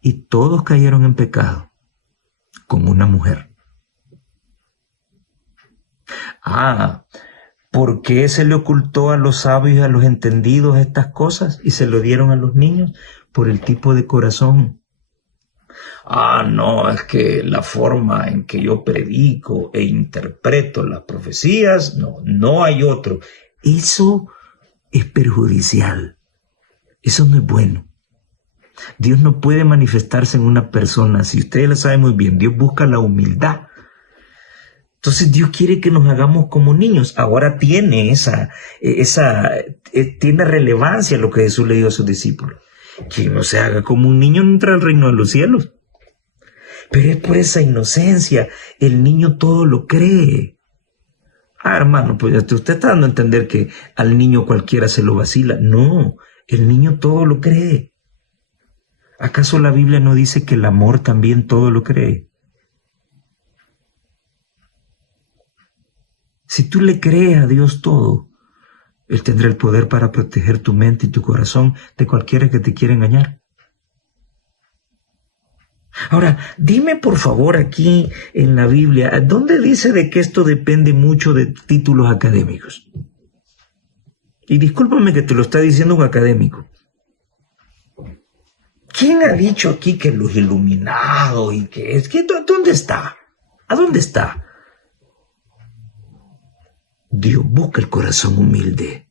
Y todos cayeron en pecado, como una mujer. ¿Por qué se le ocultó a los sabios y a los entendidos estas cosas y se lo dieron a los niños? Por el tipo de corazón. No, es que la forma en que yo predico e interpreto las profecías, no hay otro. Eso es perjudicial. Eso no es bueno. Dios no puede manifestarse en una persona. Si ustedes lo saben muy bien, Dios busca la humildad. Entonces Dios quiere que nos hagamos como niños. Ahora tiene tiene relevancia lo que Jesús le dijo a sus discípulos. Que no se haga como un niño, no entra al reino de los cielos. Pero es por esa inocencia. El niño todo lo cree. Hermano, pues usted está dando a entender que al niño cualquiera se lo vacila. No, el niño todo lo cree. ¿Acaso la Biblia no dice que el amor también todo lo cree? Si tú le crees a Dios todo, Él tendrá el poder para proteger tu mente y tu corazón de cualquiera que te quiera engañar. Ahora, dime por favor aquí en la Biblia, ¿dónde dice de que esto depende mucho de títulos académicos? Y discúlpame que te lo está diciendo un académico. ¿Quién ha dicho aquí que los iluminados y que es? ¿Dónde está? ¿A dónde está? Dios busca el corazón humilde.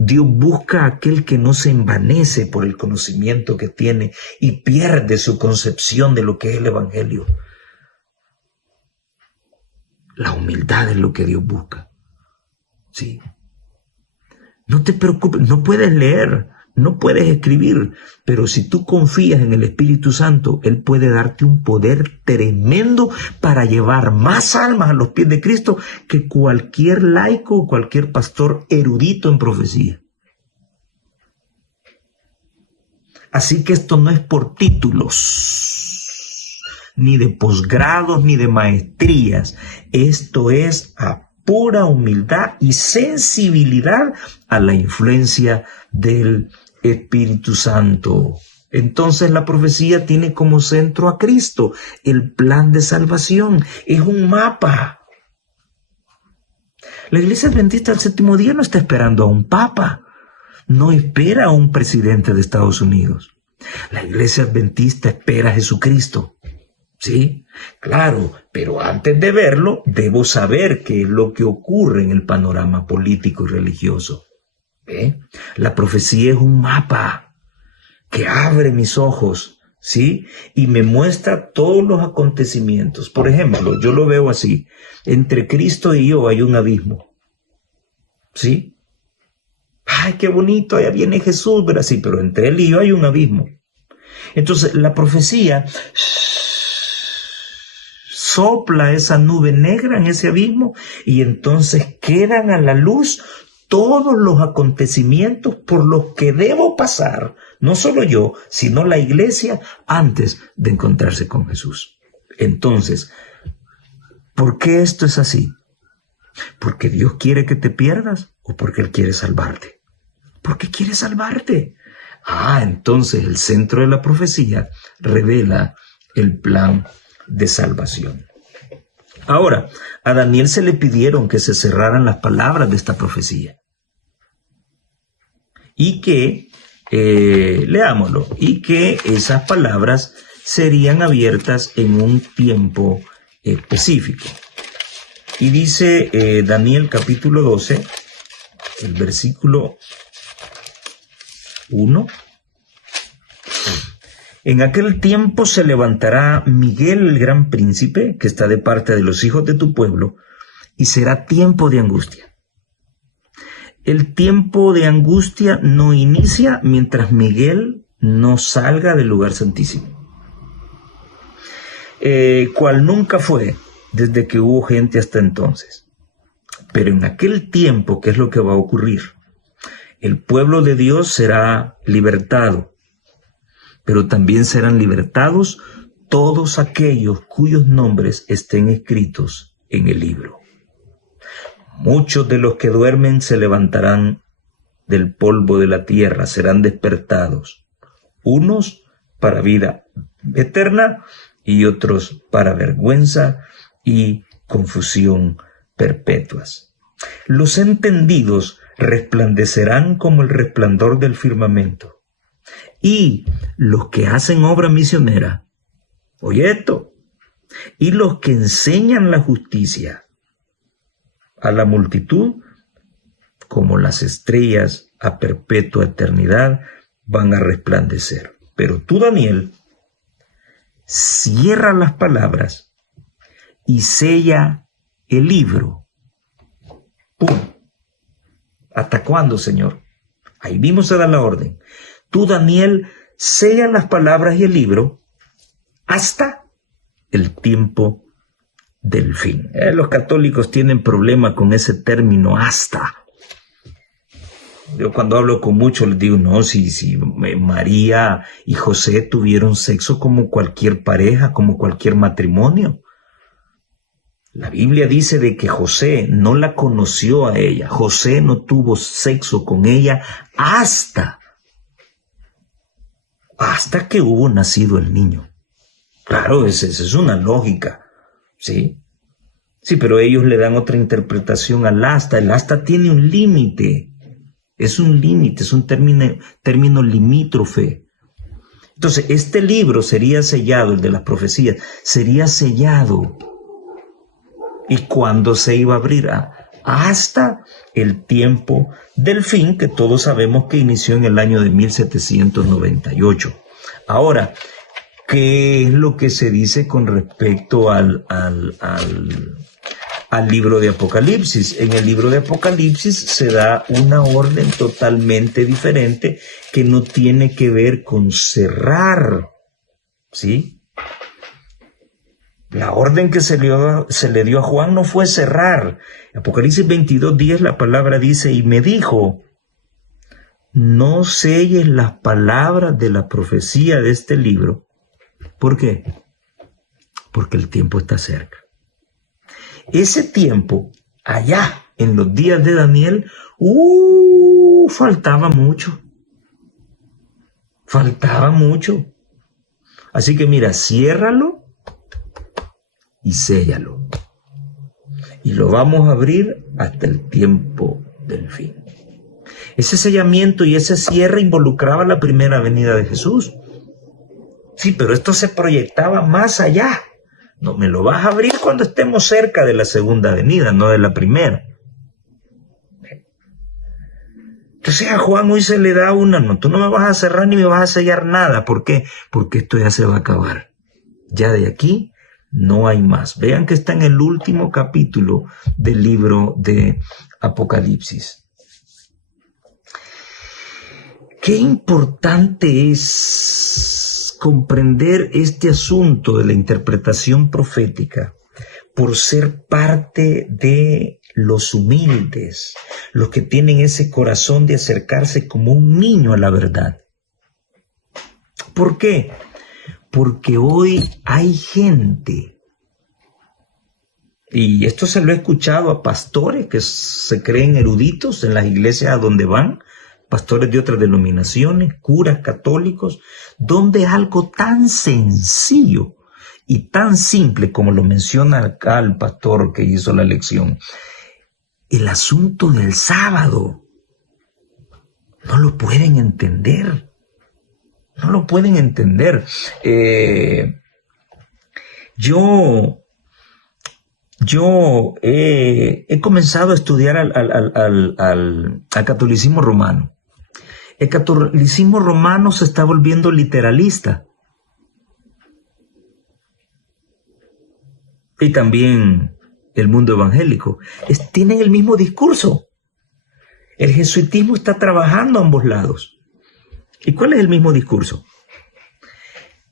Dios busca a aquel que no se envanece por el conocimiento que tiene y pierde su concepción de lo que es el Evangelio. La humildad es lo que Dios busca. Sí. No te preocupes, no puedes leer, no puedes escribir, pero si tú confías en el Espíritu Santo, Él puede darte un poder tremendo para llevar más almas a los pies de Cristo que cualquier laico o cualquier pastor erudito en profecía. Así que esto no es por títulos, ni de posgrados, ni de maestrías. Esto es a pura humildad y sensibilidad a la influencia del Espíritu Santo. Entonces la profecía tiene como centro a Cristo. El plan de salvación es un mapa. La Iglesia Adventista del Séptimo Día no está esperando a un papa, no espera a un presidente de Estados Unidos. La Iglesia Adventista espera a Jesucristo. ¿Sí? Claro, pero antes de verlo, debo saber qué es lo que ocurre en el panorama político y religioso. La profecía es un mapa que abre mis ojos, ¿sí? Y me muestra todos los acontecimientos. Por ejemplo, yo lo veo así. Entre Cristo y yo hay un abismo. ¿Sí? ¡Ay, qué bonito! Allá viene Jesús, ¿verdad? Sí, pero entre él y yo hay un abismo. Entonces, la profecía sopla esa nube negra en ese abismo y entonces quedan a la luz todos los acontecimientos por los que debo pasar, no solo yo, sino la iglesia, antes de encontrarse con Jesús. Entonces, ¿por qué esto es así? ¿Porque Dios quiere que te pierdas o porque Él quiere salvarte? ¿Por qué quiere salvarte? Entonces el centro de la profecía revela el plan de salvación. Ahora, a Daniel se le pidieron que se cerraran las palabras de esta profecía. Y que, leámoslo, y que esas palabras serían abiertas en un tiempo específico. Y dice Daniel capítulo 12, el versículo 1. En aquel tiempo se levantará Miguel el gran príncipe, que está de parte de los hijos de tu pueblo, y será tiempo de angustia. El tiempo de angustia no inicia mientras Miguel no salga del lugar santísimo. Cual nunca fue desde que hubo gente hasta entonces. Pero en aquel tiempo, ¿qué es lo que va a ocurrir? El pueblo de Dios será libertado, pero también serán libertados todos aquellos cuyos nombres estén escritos en el libro. Muchos de los que duermen se levantarán del polvo de la tierra, serán despertados, unos para vida eterna y otros para vergüenza y confusión perpetuas. Los entendidos resplandecerán como el resplandor del firmamento. Y los que hacen obra misionera, oye esto, y los que enseñan la justicia a la multitud, como las estrellas a perpetua eternidad, van a resplandecer. Pero tú, Daniel, cierra las palabras y sella el libro. ¡Pum! ¿Hasta cuándo, Señor? Ahí mismo se da la orden. Tú, Daniel, sella las palabras y el libro hasta el tiempo del fin. Los católicos tienen problema con ese término hasta. Yo cuando hablo con muchos les digo, no, si María y José tuvieron sexo como cualquier pareja, como cualquier matrimonio. La Biblia dice de que José no la conoció a ella. José no tuvo sexo con ella hasta que hubo nacido el niño. Claro, esa es una lógica, ¿sí? Sí, pero ellos le dan otra interpretación al hasta. El hasta tiene un límite. Es un límite, es un término limítrofe. Entonces, este libro sería sellado, el de las profecías, sería sellado. ¿Y cuándo se iba a abrir? Hasta el tiempo del fin, que todos sabemos que inició en el año de 1798. Ahora, ¿qué es lo que se dice con respecto al libro de Apocalipsis? En el libro de Apocalipsis se da una orden totalmente diferente que no tiene que ver con cerrar, ¿sí? La orden que se le dio a Juan no fue cerrar. Apocalipsis 22:10 la palabra dice, y me dijo, no selles las palabras de la profecía de este libro. ¿Por qué? Porque el tiempo está cerca. Ese tiempo allá en los días de Daniel, faltaba mucho. Faltaba mucho. Así que mira, ciérralo y séllalo. Y lo vamos a abrir hasta el tiempo del fin. Ese sellamiento y ese cierre involucraba la primera venida de Jesús. Sí, pero esto se proyectaba más allá. No, me lo vas a abrir cuando estemos cerca de la segunda venida, no de la primera. Entonces a Juan hoy se le da no, tú no me vas a cerrar ni me vas a sellar nada. ¿Por qué? Porque esto ya se va a acabar. Ya de aquí no hay más. Vean que está en el último capítulo del libro de Apocalipsis. Qué importante es comprender este asunto de la interpretación profética por ser parte de los humildes, los que tienen ese corazón de acercarse como un niño a la verdad. ¿Por qué? Porque hoy hay gente, y esto se lo he escuchado a pastores que se creen eruditos en las iglesias a donde van, pastores de otras denominaciones, curas católicos, donde algo tan sencillo y tan simple como lo menciona acá el pastor que hizo la lección, el asunto del sábado, no lo pueden entender. No lo pueden entender. Yo he comenzado a estudiar al catolicismo romano. El catolicismo romano se está volviendo literalista. Y también el mundo evangélico. Tienen el mismo discurso. El jesuitismo está trabajando a ambos lados. ¿Y cuál es el mismo discurso?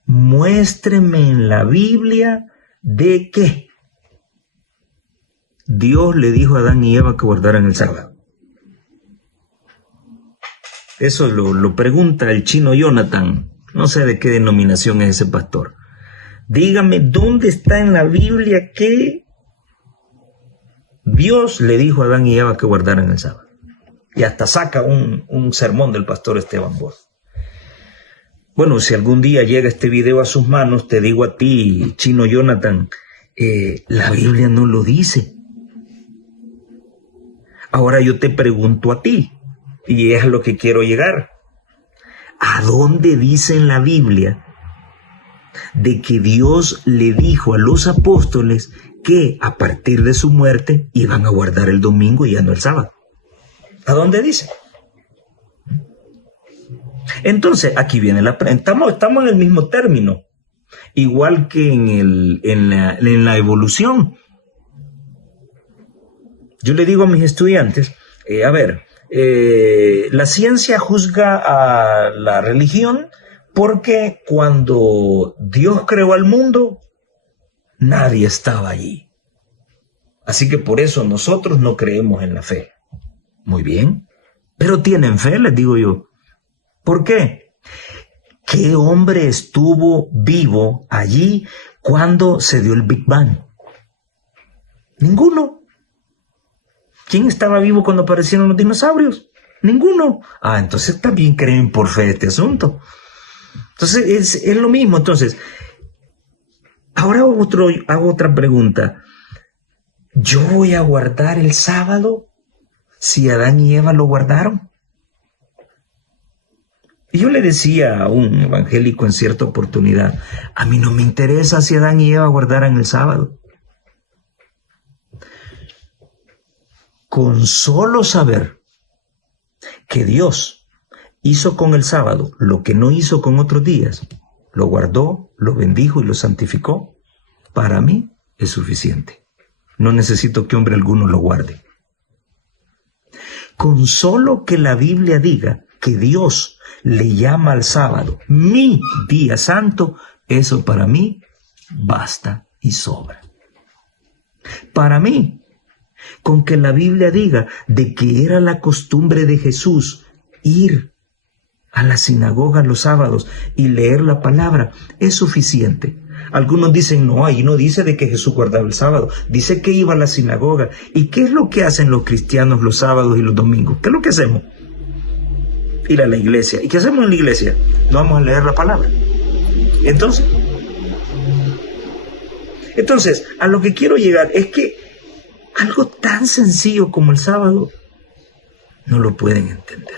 Muéstreme en la Biblia de que Dios le dijo a Adán y Eva que guardaran el sábado. Eso lo pregunta el chino Jonathan. No sé de qué denominación es ese pastor. Dígame, ¿dónde está en la Biblia que Dios le dijo a Adán y Eva que guardaran el sábado? Y hasta saca un sermón del pastor Esteban Borg. Bueno, si algún día llega este video a sus manos, te digo a ti, chino Jonathan, la Biblia no lo dice. Ahora yo te pregunto a ti, y es a lo que quiero llegar. ¿A dónde dice en la Biblia de que Dios le dijo a los apóstoles que a partir de su muerte iban a guardar el domingo y ya no el sábado? ¿A dónde dice? Entonces, aquí viene la pregunta. Estamos en el mismo término, igual que en la evolución. Yo le digo a mis estudiantes, la ciencia juzga a la religión porque cuando Dios creó al mundo, nadie estaba allí. Así que por eso nosotros no creemos en la fe. Muy bien, pero tienen fe, les digo yo. ¿Por qué? ¿Qué hombre estuvo vivo allí cuando se dio el Big Bang? Ninguno. ¿Quién estaba vivo cuando aparecieron los dinosaurios? Ninguno. Entonces también creen por fe este asunto. Entonces es lo mismo. Entonces, ahora hago otra pregunta. ¿Yo voy a guardar el sábado si Adán y Eva lo guardaron? Y yo le decía a un evangélico en cierta oportunidad, a mí no me interesa si Adán y Eva guardaran el sábado. Con solo saber que Dios hizo con el sábado lo que no hizo con otros días, lo guardó, lo bendijo y lo santificó, para mí es suficiente. No necesito que hombre alguno lo guarde. Con solo que la Biblia diga que Dios le llama al sábado mi día santo, eso para mí basta y sobra. Para mí, con que la Biblia diga de que era la costumbre de Jesús ir a la sinagoga los sábados y leer la palabra, es suficiente. Algunos dicen, no, ahí no dice de que Jesús guardaba el sábado, dice que iba a la sinagoga. ¿Y qué es lo que hacen los cristianos los sábados y los domingos? ¿Qué es lo que hacemos? Ir a la iglesia. ¿Y qué hacemos en la iglesia? No vamos a leer la palabra. Entonces, a lo que quiero llegar es que algo tan sencillo como el sábado no lo pueden entender.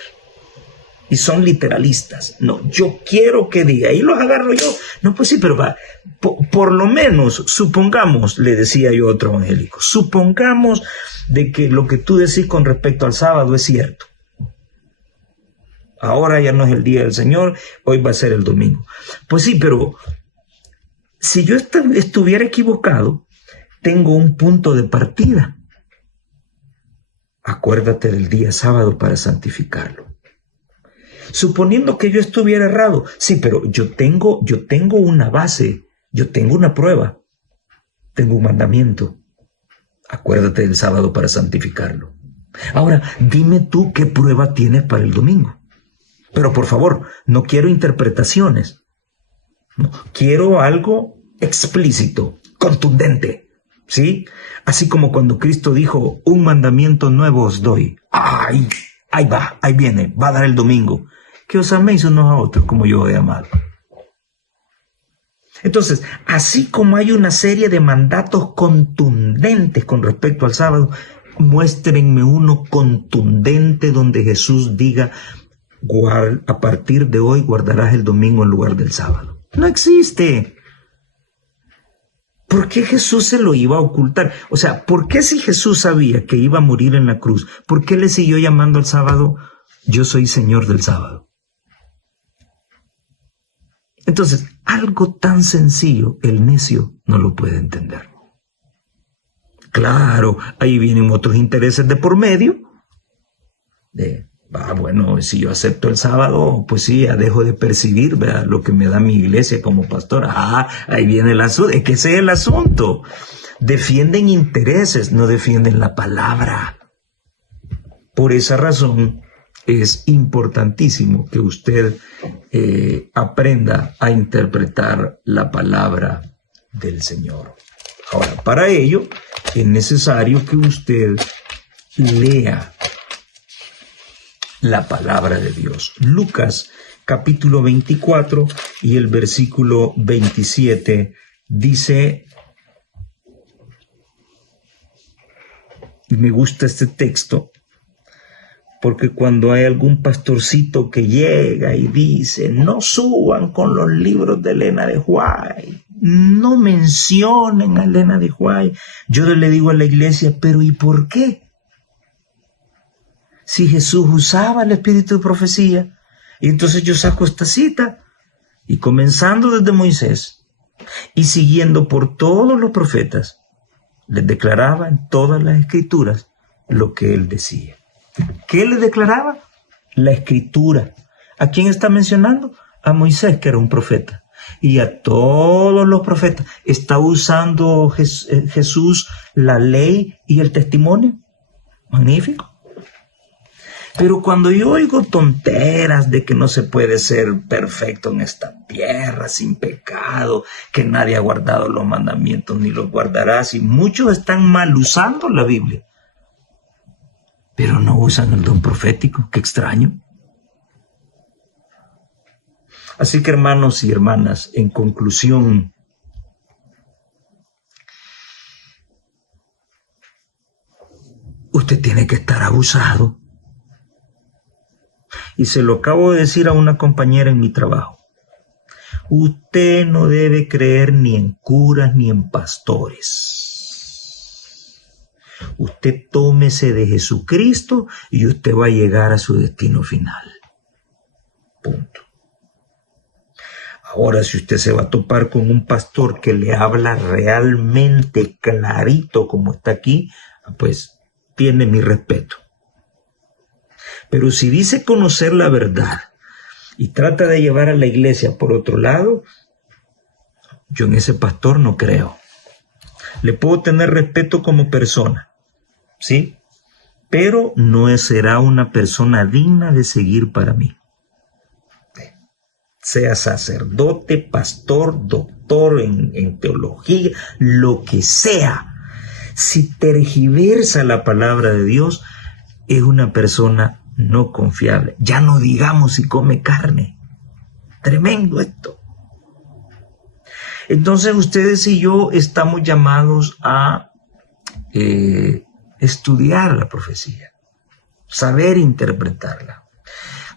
Y son literalistas. No, yo quiero que diga, y los agarro yo. No, pues sí, pero va, por lo menos, supongamos, le decía yo a otro evangélico, supongamos de que lo que tú decís con respecto al sábado es cierto. Ahora ya no es el día del Señor, hoy va a ser el domingo. Pues sí, pero si yo estuviera equivocado, tengo un punto de partida. Acuérdate del día sábado para santificarlo. Suponiendo que yo estuviera errado, sí, pero yo tengo una base, yo tengo una prueba, tengo un mandamiento. Acuérdate del sábado para santificarlo. Ahora, dime tú qué prueba tienes para el domingo. Pero por favor, no quiero interpretaciones. No, quiero algo explícito, contundente, ¿sí? Así como cuando Cristo dijo, un mandamiento nuevo os doy. ¡Ay! Ahí va, ahí viene, va a dar el domingo. Que os améis unos a otros como yo he amado. Entonces, así como hay una serie de mandatos contundentes con respecto al sábado, muéstrenme uno contundente donde Jesús diga, a partir de hoy guardarás el domingo en lugar del sábado. No existe. ¿Por qué Jesús se lo iba a ocultar? O sea, ¿por qué si Jesús sabía que iba a morir en la cruz, por qué le siguió llamando al sábado, yo soy Señor del sábado? Entonces, algo tan sencillo, el necio no lo puede entender. Claro, ahí vienen otros intereses de por medio. Bueno, si yo acepto el sábado, pues sí, ya dejo de percibir, ¿verdad?, lo que me da mi iglesia como pastor. Ahí viene el asunto. Es que ese es el asunto. Defienden intereses, no defienden la palabra. Por esa razón, es importantísimo que usted aprenda a interpretar la palabra del Señor. Ahora, para ello es necesario que usted lea la palabra de Dios. Lucas capítulo 24 y el versículo 27 dice, y me gusta este texto, porque cuando hay algún pastorcito que llega y dice, no suban con los libros de Elena de White, no mencionen a Elena de White, yo le digo a la iglesia, pero ¿y por qué? Si Jesús usaba el espíritu de profecía, y entonces yo saco esta cita, y comenzando desde Moisés, y siguiendo por todos los profetas, les declaraba en todas las escrituras lo que él decía. ¿Qué le declaraba? La escritura. ¿A quién está mencionando? A Moisés, que era un profeta. Y a todos los profetas. ¿Está usando Jesús la ley y el testimonio? Magnífico. Pero cuando yo oigo tonteras de que no se puede ser perfecto en esta tierra sin pecado, que nadie ha guardado los mandamientos ni los guardará, y muchos están mal usando la Biblia, pero no usan el don profético. Qué extraño. Así que, hermanos y hermanas, en conclusión, usted tiene que estar abusado. Y se lo acabo de decir a una compañera en mi trabajo. Usted no debe creer ni en curas ni en pastores. Usted tómese de Jesucristo y usted va a llegar a su destino final. Punto. Ahora, si usted se va a topar con un pastor que le habla realmente clarito como está aquí, pues tiene mi respeto. Pero si dice conocer la verdad y trata de llevar a la iglesia por otro lado, yo en ese pastor no creo. Le puedo tener respeto como persona, ¿sí? Pero no será una persona digna de seguir para mí. Sea sacerdote, pastor, doctor, doctor en teología, lo que sea, si tergiversa la palabra de Dios, es una persona no confiable. Ya no digamos si come carne. Tremendo esto. Entonces ustedes y yo estamos llamados a estudiar la profecía, saber interpretarla.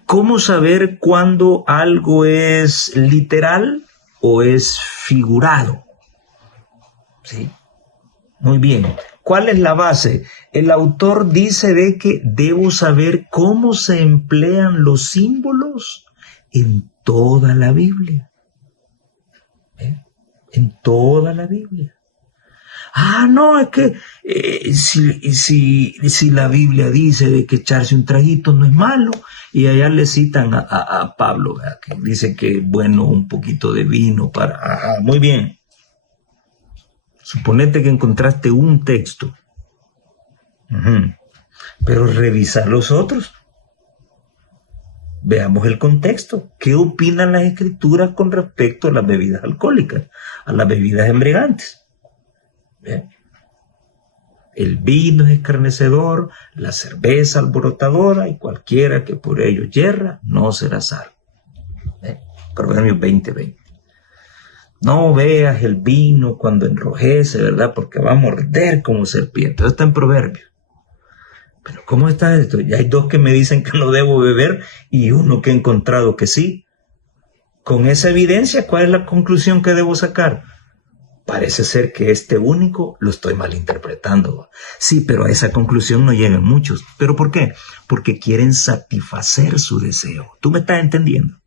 ¿Cómo saber cuándo algo es literal o es figurado? ¿Sí? Muy bien. ¿Cuál es la base? El autor dice de que debo saber cómo se emplean los símbolos en toda la Biblia. En toda la Biblia. No, es que si la Biblia dice de que echarse un traguito no es malo, y allá le citan a Pablo, ¿verdad? Que dice que es bueno un poquito de vino para... muy bien. Suponete que encontraste un texto, pero revisa los otros. Veamos el contexto. ¿Qué opinan las escrituras con respecto a las bebidas alcohólicas, a las bebidas embriagantes? ¿Bien? El vino es escarnecedor, la cerveza alborotadora, y cualquiera que por ello yerra no será salvo. Proverbios 20:20. No veas el vino cuando enrojece, ¿verdad? Porque va a morder como serpiente. Eso está en Proverbios. Pero ¿cómo está esto? Ya hay dos que me dicen que no debo beber y uno que he encontrado que sí. Con esa evidencia, ¿cuál es la conclusión que debo sacar? Parece ser que este único lo estoy malinterpretando. Sí, pero a esa conclusión no llegan muchos. ¿Pero por qué? Porque quieren satisfacer su deseo. ¿Tú me estás entendiendo?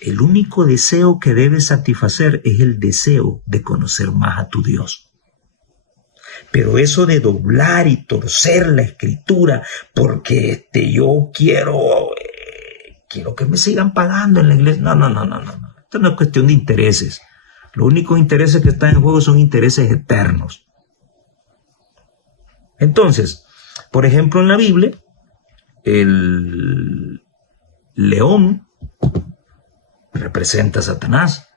El único deseo que debes satisfacer es el deseo de conocer más a tu Dios. Pero eso de doblar y torcer la escritura porque yo quiero que me sigan pagando en la iglesia. No. Esto no es cuestión de intereses. Los únicos intereses que están en juego son intereses eternos. Entonces, por ejemplo, en la Biblia, el león representa a Satanás.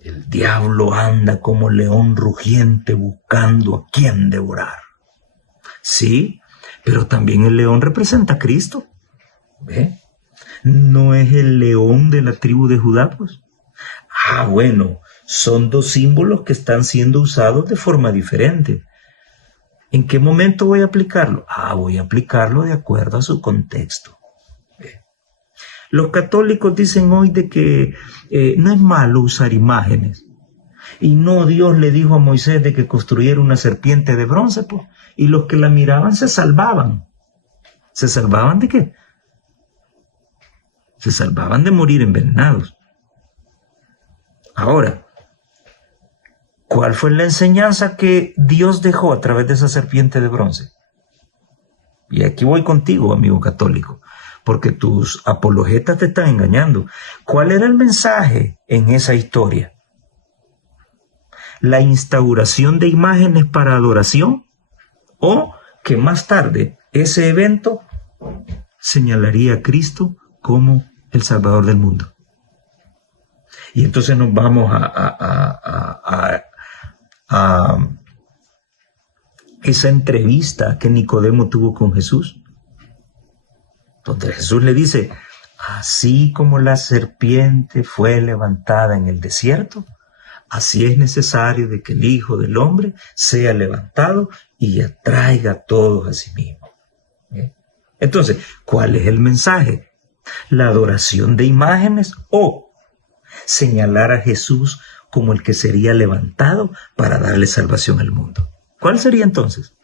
El diablo anda como león rugiente buscando a quien devorar. Sí, pero también el león representa a Cristo. ¿Ve? ¿No es el león de la tribu de Judá, pues? Bueno, son dos símbolos que están siendo usados de forma diferente. ¿En qué momento voy a aplicarlo? Voy a aplicarlo de acuerdo a su contexto. Los católicos dicen hoy de que no es malo usar imágenes. Y no, Dios le dijo a Moisés de que construyera una serpiente de bronce, pues. Y los que la miraban se salvaban. ¿Se salvaban de qué? Se salvaban de morir envenenados. Ahora, ¿cuál fue la enseñanza que Dios dejó a través de esa serpiente de bronce? Y aquí voy contigo, amigo católico, porque tus apologetas te están engañando. ¿Cuál era el mensaje en esa historia? ¿La instauración de imágenes para adoración? ¿O que más tarde ese evento señalaría a Cristo como el Salvador del mundo? Y entonces nos vamos a esa entrevista que Nicodemo tuvo con Jesús, donde Jesús le dice: así como la serpiente fue levantada en el desierto, así es necesario de que el Hijo del Hombre sea levantado y atraiga a todos a sí mismo. Entonces, ¿cuál es el mensaje? ¿La adoración de imágenes o señalar a Jesús como el que sería levantado para darle salvación al mundo? ¿Cuál sería entonces?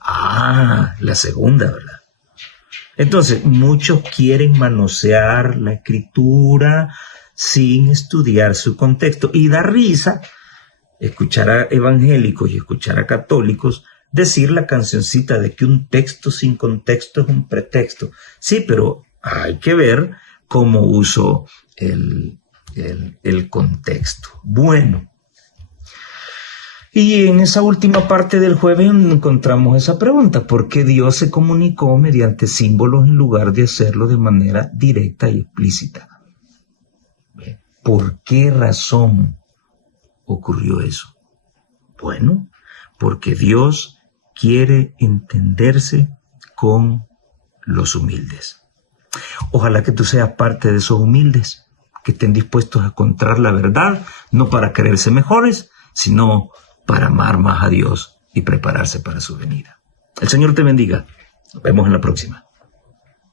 La segunda, ¿verdad? Entonces, muchos quieren manosear la escritura sin estudiar su contexto. Y da risa escuchar a evangélicos y escuchar a católicos decir la cancioncita de que un texto sin contexto es un pretexto. Sí, pero hay que ver cómo uso el contexto. Bueno, y en esa última parte del jueves encontramos esa pregunta: ¿por qué Dios se comunicó mediante símbolos en lugar de hacerlo de manera directa y explícita? ¿Por qué razón ocurrió eso? Bueno, porque Dios quiere entenderse con los humildes. Ojalá que tú seas parte de esos humildes, que estén dispuestos a encontrar la verdad, no para creerse mejores, sino para amar más a Dios y prepararse para su venida. El Señor te bendiga. Nos vemos en la próxima.